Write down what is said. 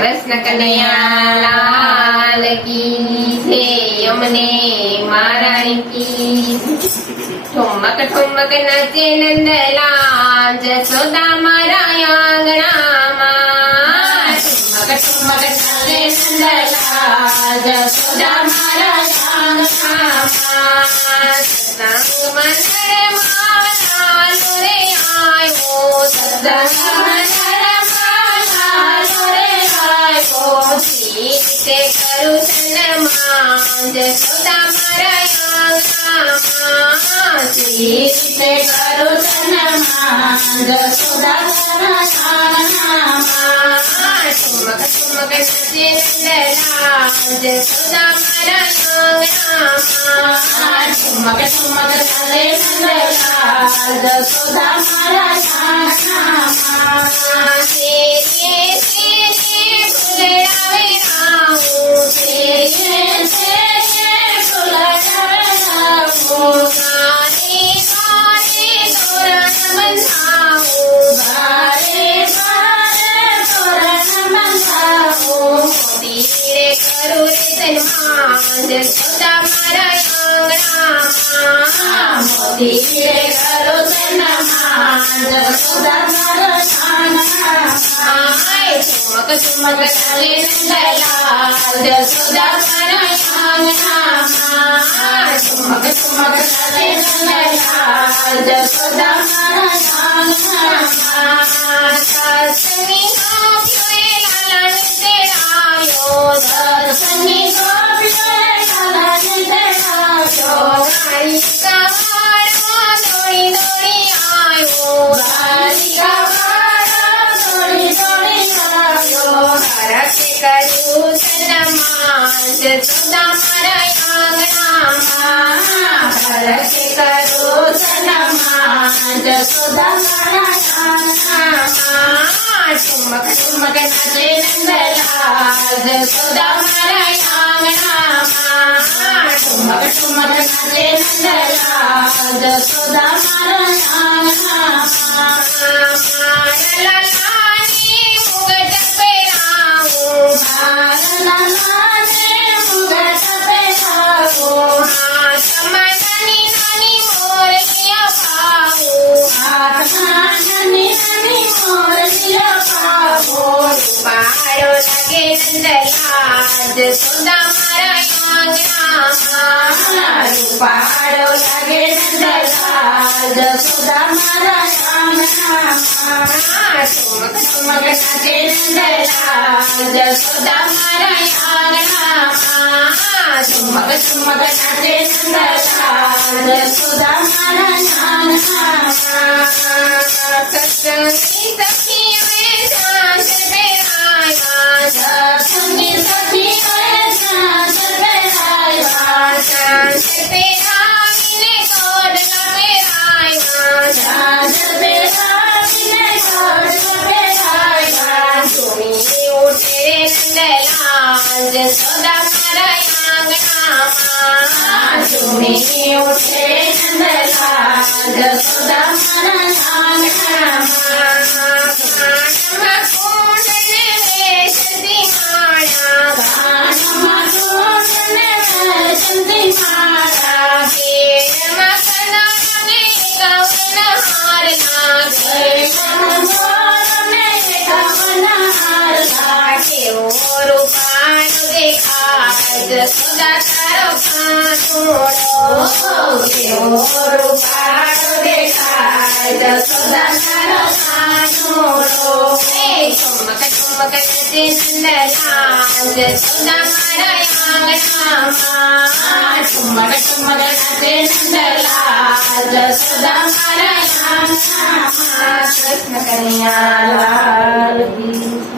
કૃષ્ણ કનૈયા લાલ કી જય. અમને મહારાણી કી. ઠુમક ઠુમક નાચે નંદલાલ જશોદા મારા આંગણામાં. ઠુમક ઠુમક નાચે નંદલાલ જશોદા મારા આંગણામાં. સત્સંગ મંદિર માં લાલો રે આવ્યો. સત્સંગ મંદિર માં લાલો રે આવ્યો. તે કરું ચંદ્રમાન જશોદા મારા આંગણામાં. તે કરું ચંદ્રમાન જશોદા મારા આંગણામાં. ઠુમક ઠુમક નાચે નંદલાલ જશોદા મારા આંગણામાં. ઠુમક ઠુમક નાચે નંદલાલ જશોદા મારા આંગણામાં. જશોદા મારા આંગણામાં. મોતી રે કરો ચંદ્રમાન જશોદા મારા આંગણામાં. ઠુમક ઠુમક નાચે નંદલાલ જશોદા મારા આંગણામાં. ઠુમક ઠુમક નાચે નંદલાલ જશોદા મારા આંગણામાં. દર્શની ગોપીઓએ લાલાને તેડાવ્યો. દર્શની ગોપીઓએ લાલાને તેડાવ્યો. બાલિકા વાળો દોડી દોડી આવ્યો. બાલિકા વાળો દોડી દોડી આવ્યો. હરખે કર્યું ચંદ્રમાન જશોદા મારા આંગણામાં. હરખે કર્યું ચંદ્રમાન જશોદા મારા આંગણામાં. ઠુમક ઠુમક નાચે નંદલાલ જશોદા મારા આંગણામાં. ઠુમક ઠુમક નાચે નંદલાલ જશોદા મારા આંગણામાં. મારા લાલાને મુગટ પહેરાવું. મારા લાલાને મુગટ પહેરાવું. હાથમાં નાની નાની મોરલી અપાવું. હાથમાં નાની નાની મોરલી અપાવું. રૂપાળો લાગે નંદલાલ જશોદા મારા આંગણામાં. રૂપાળો લાગે નંદલાલ જશોદા મારા આંગણામાં. ઠુમક ઠુમક નાચે નંદલાલ જશોદા મારા આંગણામાં. ઠુમક ઠુમક નાચે નંદલાલ જશોદા મારા આંગણામાં. સત્સંગી સખીઓએ ચાંચર પહેરાવ્યા. સત્સંગી સખીઓએ ચાંચર પહેરાવ્યા. ચાંચર પહેરાવીને કોડલા પહેરાવ્યા. ચાંચર પહેરાવીને કોડલા પહેરાવ્યા. ઝૂમી ઉઠે નંદલાલ જશોદા મારા આંગણામાં. ઝૂમી ઉઠે નંદલાલ જશોદા મારા આંગણામાં. કાનમાં કુંડને વેશતી માળા. કાનમાં કુંડને વેશતી માળા. કેળમાં કનકને કવનહાર લાગે. કનકને કવનહાર લાગે. કેવો રૂપાળો દેખાય જશોદા તારો કાનુડો. કેવો રૂપાળો દેખાય જશોદા તારો કાનુડો. ઠુમક ઠુમક નાચે નંદલાલ જશોદા મારા આંગણામાં. ઠુમક ઠુમક નાચે નંદલાલ જશોદા મારા આંગણામાં. કૃષ્ણ કનૈયા લાલ કી.